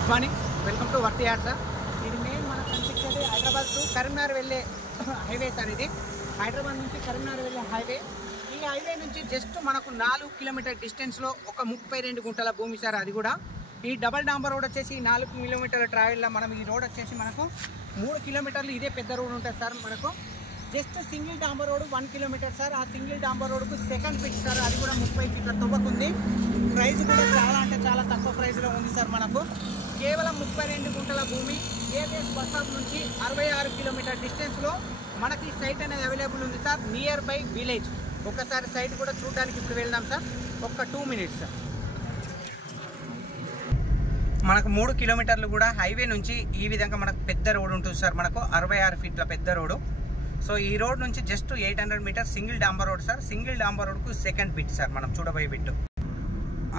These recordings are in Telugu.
గుడ్ మార్నింగ్, వెల్కమ్ టు వర్తి యాడ్ సార్. ఇది మెయిన్ మనకు కనిపించేది హైదరాబాద్ టు కరీంనగర్ వెళ్ళే హైవే సార్. ఇది హైదరాబాద్ నుంచి కరీంనగర్ వెళ్ళే హైవే. ఈ హైవే నుంచి జస్ట్ మనకు 4 కిలోమీటర్ డిస్టెన్స్లో ఒక 32 గుంటల భూమి సార్. అది కూడా ఈ డబల్ డాంబర్ రోడ్ వచ్చేసి 4 కిలోమీటర్ల ట్రావెల్లో మనం ఈ రోడ్ వచ్చేసి మనకు 3 కిలోమీటర్లు ఇదే పెద్ద రోడ్ ఉంటుంది సార్. మనకు జస్ట్ సింగిల్ డాంబర్ రోడ్ 1 కిలోమీటర్ సార్. ఆ సింగిల్ డాంబర్ రోడ్కు సెకండ్ పిచ్ సార్. అది కూడా 30 ఫీట్ల తవ్వకుంది. ప్రైస్ కూడా చాలా అంటే చాలా తక్కువ ప్రైస్లో ఉంది సార్. మనకు కేవలం 32 గుంటల భూమి ఏబిఎస్ బస్ స్టాప్ నుంచి 66 కిలోమీటర్ డిస్టెన్స్లో మనకి సైట్ అనేది అవైలబుల్ ఉంది సార్. Near by village. ఒకసారి సైట్ కూడా చూడడానికి ఇప్పుడు వెళ్దాం సార్. ఒక 2 మినిట్స్ సార్. మనకు 3 కిలోమీటర్లు కూడా హైవే నుంచి ఈ విధంగా మనకు పెద్ద రోడ్ ఉంటుంది సార్. మనకు 66 ఫీట్ల పెద్ద రోడ్డు. సో ఈ రోడ్ నుంచి జస్ట్ 800 మీటర్స్ సింగిల్ డాంబర్ రోడ్ సార్. సింగిల్ డాంబర్ రోడ్కు సెకండ్ బిట్ సార్. మనం చూడబోయే బిట్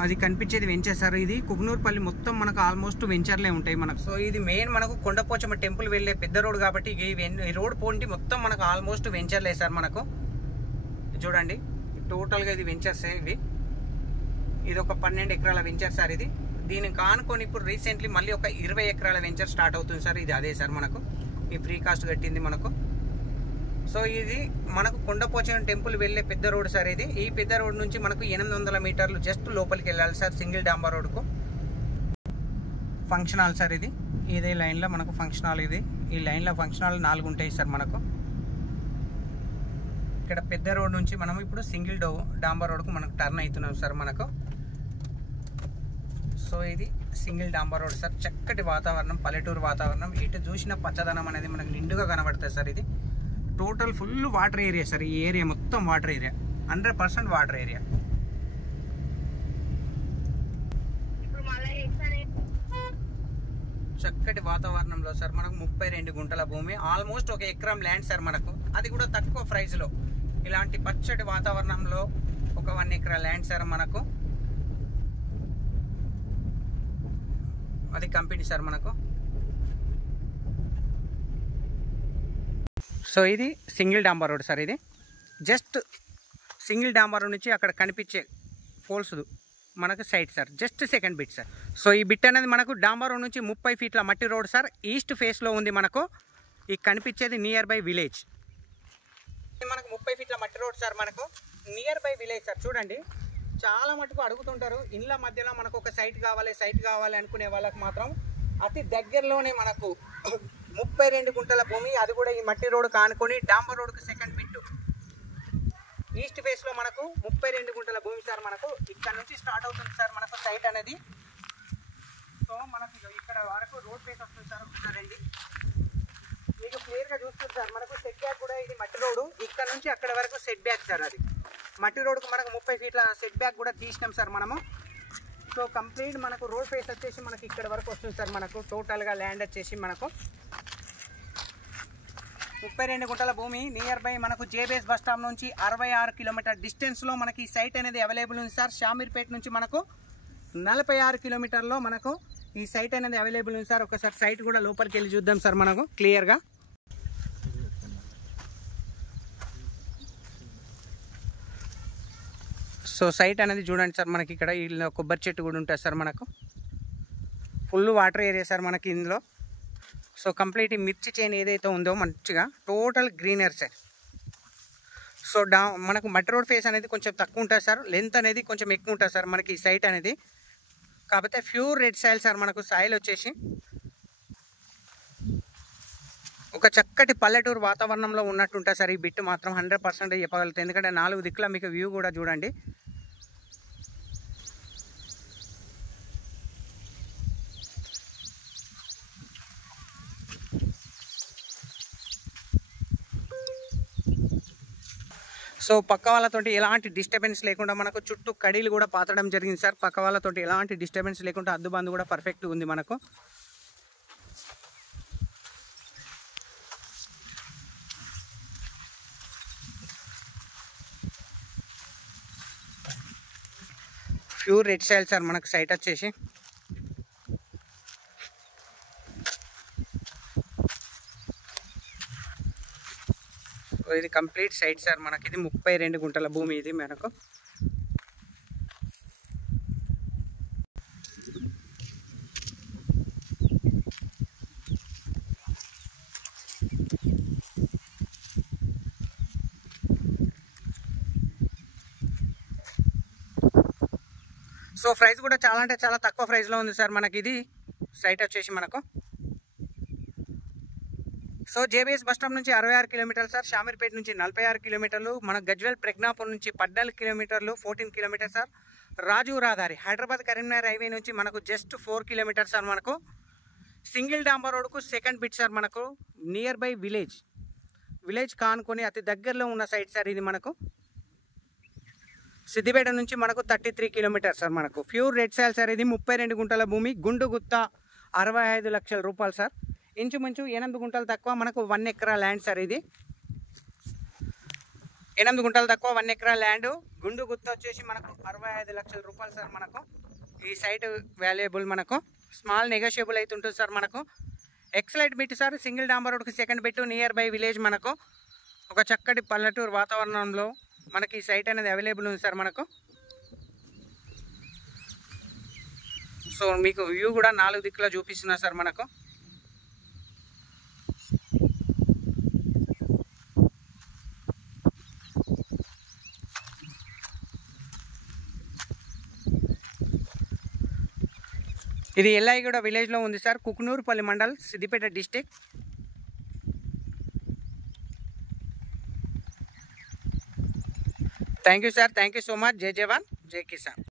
అది కనిపించేది వెంచర్ సార్. ఇది కుగ్నూర్పల్లి మొత్తం మనకు ఆల్మోస్ట్ వెంచర్లే ఉంటాయి మనకు. సో ఇది మెయిన్ మనకు కొండపోచమ్మ టెంపుల్ వెళ్ళే పెద్ద రోడ్ కాబట్టి ఈ రోడ్ పోంటి మొత్తం మనకు ఆల్మోస్ట్ వెంచర్లే సార్. మనకు చూడండి టోటల్గా ఇది వెంచర్సే. ఇది ఒక 12 ఎకరాల వెంచర్ సార్. ఇది దీనికి కానుకొని ఇప్పుడు రీసెంట్లీ మళ్ళీ ఒక 20 ఎకరాల వెంచర్ స్టార్ట్ అవుతుంది సార్. ఇది అదే సార్ మనకు ఈ ఫ్రీ కాస్ట్ కట్టింది మనకు. సో ఇది మనకు కొండపోచమ్మ టెంపుల్ వెళ్ళే పెద్ద రోడ్ సార్. ఇది ఈ పెద్ద రోడ్ నుంచి మనకు 800 మీటర్లు జస్ట్ లోపలికి వెళ్ళాలి సార్ సింగిల్ డాంబర్ రోడ్కు. Function hall sir. ఇది ఇదే లైన్లో మనకు ఫంక్షన్ హాల్. ఇది ఈ లైన్లో ఫంక్షన్ హాల్ 4 ఉంటాయి సార్ మనకు. ఇక్కడ పెద్ద రోడ్ నుంచి మనం ఇప్పుడు సింగిల్ డాంబర్ రోడ్కు మనకు టర్న్ అవుతున్నాం సార్ మనకు. సో ఇది సింగిల్ డాంబర్ రోడ్ సార్. చక్కటి వాతావరణం, పల్లెటూరు వాతావరణం. ఇటు చూసిన పచ్చదనం అనేది మనకు నిండుగా కనబడుతుంది సార్. ఇది total full water area sir. ఈ ఏరియా మొత్తం వాటర్ ఏరియా, 100% వాటర్ ఏరియా. చక్కటి వాతావరణంలో సార్ మనకు 32 గుంటల భూమి, ఆల్మోస్ట్ 1 ఎకరం ల్యాండ్ సార్ మనకు. అది కూడా తక్కువ ప్రైస్లో ఇలాంటి పచ్చటి వాతావరణంలో ఒక 1 ఎకరా ల్యాండ్ సార్ మనకు. అది కంపెనీ సార్ మనకు. సో ఇది సింగిల్ డాంబర్ రోడ్ సార్. ఇది జస్ట్ సింగిల్ డాంబర్ రోడ్ నుంచి అక్కడ కనిపించే పోల్స్ మనకు site sir. Just second bit sir. So ఈ బిట్ అనేది మనకు డాంబర్ రోడ్ నుంచి 30 ఫీట్ల మట్టి రోడ్ సార్. ఈస్ట్ ఫేస్లో ఉంది మనకు. ఈ కనిపించేది నియర్ బై విలేజ్. మనకు 30 ఫీట్ల మట్టి రోడ్ సార్. మనకు నియర్ బై విలేజ్ సార్. చూడండి చాలా మటుకు అడుగుతుంటారు ఇళ్ళ మధ్యలో మనకు ఒక సైట్ కావాలి అనుకునే వాళ్ళకి మాత్రం అతి దగ్గరలోనే మనకు 32 గుంటల భూమి. అది కూడా ఈ మట్టి రోడ్ కానుకొని డాంబర్ రోడ్కు సెకండ్ బిట్. ఈస్ట్ ఫేస్లో మనకు 32 గుంటల భూమి సార్. మనకు ఇక్కడ నుంచి స్టార్ట్ అవుతుంది సార్ మనకు సైట్ అనేది. సో మనకు ఇక్కడ వరకు రోడ్ ఫేస్ వస్తుంది సార్. ఒకసారి మీకు క్లియర్గా చూస్తుంది సార్. మనకు సెట్ బ్యాక్ కూడా ఇది మట్టి రోడ్డు. ఇక్కడ నుంచి అక్కడ వరకు సెట్ బ్యాక్ సార్. అది మట్టి రోడ్కు మనకు 30 ఫీట్ల సెట్ బ్యాక్ కూడా తీసినాం సార్ మనము. సో కంప్లీట్ మనకు రోడ్ ఫేస్ వచ్చేసి మనకి ఇక్కడ వరకు వస్తుంది సార్. మనకు టోటల్గా ల్యాండ్ వచ్చేసి మనకు 32 గుంటల భూమి. నియర్ బై మనకు జేబీఎస్ బస్ స్టాప్ నుంచి 66 కిలోమీటర్ డిస్టెన్స్లో మనకి ఈ సైట్ అనేది అవైలబుల్ ఉంది సార్. షామీర్పేట నుంచి మనకు 46 కిలోమీటర్లో మనకు ఈ సైట్ అనేది అవైలబుల్ ఉంది సార్. ఒకసారి సైట్ కూడా లోపలికి వెళ్ళి చూద్దాం సార్ మనకు క్లియర్గా. సో సైట్ అనేది చూడండి సార్. మనకి ఇక్కడ ఇలా కొబ్బరి చెట్టు కూడా ఉంటుంది సార్. మనకు ఫుల్ వాటర్ ఏరియా సార్ మనకి ఇందులో. సో కంప్లీట్ మిర్చి చైన్ ఏదైతే ఉందో మంచిగా టోటల్ గ్రీనర్ సార్. సో మనకు మట్టి రోడ్ ఫేస్ అనేది కొంచెం తక్కువ ఉంటుంది సార్. లెంత్ అనేది కొంచెం ఎక్కువ ఉంటుంది సార్ మనకి ఈ సైట్ అనేది. కాకపోతే ప్యూర్ రెడ్ సాయిల్ సార్. మనకు సాయిల్ వచ్చేసి ఒక చక్కటి పల్లెటూరు వాతావరణంలో ఉన్నట్టు ఉంటుంది సార్. ఈ బిట్ మాత్రం 100% చెప్పగలుగుతాయి. ఎందుకంటే 4 దిక్కుల మీకు వ్యూ కూడా చూడండి. సో పక్క వాళ్ళతోటి ఎలాంటి డిస్టర్బెన్స్ లేకుండా మనకు చుట్టూ కడీలు కూడా పాతడం జరిగింది సార్. పక్క వాళ్ళతోటి ఎలాంటి డిస్టర్బెన్స్ లేకుండా అద్దుబందు కూడా పర్ఫెక్ట్ ఉంది మనకు. ప్యూర్ రెడ్ సాయిల్ సార్ మనకు సైట్ వచ్చేసి. ఇది కంప్లీట్ సైట్ సార్ మనకి. ఇది 32 గుంటల భూమి ఇది మనకు. సో ప్రైస్ కూడా చాలా అంటే చాలా తక్కువ ప్రైస్లో ఉంది సార్ మనకి ఇది సైట్ వచ్చేసి మనకు. సో జేబీఎస్ బస్ స్టాప్ నుంచి 66 కిలోమీటర్లు సార్, షామీర్పేట నుంచి 46 కిలోమీటర్లు, మన గజ్వేల్ ప్రజ్ఞాపూర్ నుంచి 14 కిలోమీటర్లు, 14 కిలోమీటర్స్ సార్. రాజు రహదారి హైదరాబాద్ కరీంనగర్ హైవే నుంచి మనకు జస్ట్ 4 కిలోమీటర్స్ సార్ మనకు. సింగిల్ డాంబర్ రోడ్కు సెకండ్ బిట్ సార్ మనకు, నియర్ బై విలేజ్ కానుకొని అతి దగ్గరలో ఉన్న సైట్ సార్ ఇది మనకు. సిద్దిపేట నుంచి మనకు 33 కిలోమీటర్స్ సార్ మనకు. ప్యూర్ రెడ్ సాయిల్ సార్ ఇది, 32 గుంటల భూమి, గుండు గుత్త, 65 లక్షల రూపాయలు సార్. ఇంచుమించు 8 గుంటలు తక్కువ మనకు 1 ఎకరా ల్యాండ్ సార్ ఇది. 8 గుంటలు తక్కువ 1 ఎకరా ల్యాండ్, గుండు గుత్త వచ్చేసి మనకు 65 లక్షల రూపాయలు సార్ మనకు. ఈ సైట్ వాల్యుయబుల్ మనకు, స్మాల్ నెగోషియబుల్ అయితే ఉంటుంది సార్ మనకు. ఎక్సలెంట్ బిట్ సార్, సింగిల్ డాంబర్ రోడ్కి second bit, near by village మనకు. ఒక చక్కటి పల్లెటూరు వాతావరణంలో మనకి ఈ సైట్ అనేది అవైలబుల్ ఉంది సార్ మనకు. సో మీకు వ్యూ కూడా 4 దిక్కులా చూపిస్తున్నా సార్ మనకు. ఇది ఎల్లాయిగూడ విలేజ్లో ఉంది sir, Kukunoorpally mandal, Siddipet district. Thank you sir, thank you so much. జై జవాన్ జై కిసాన్.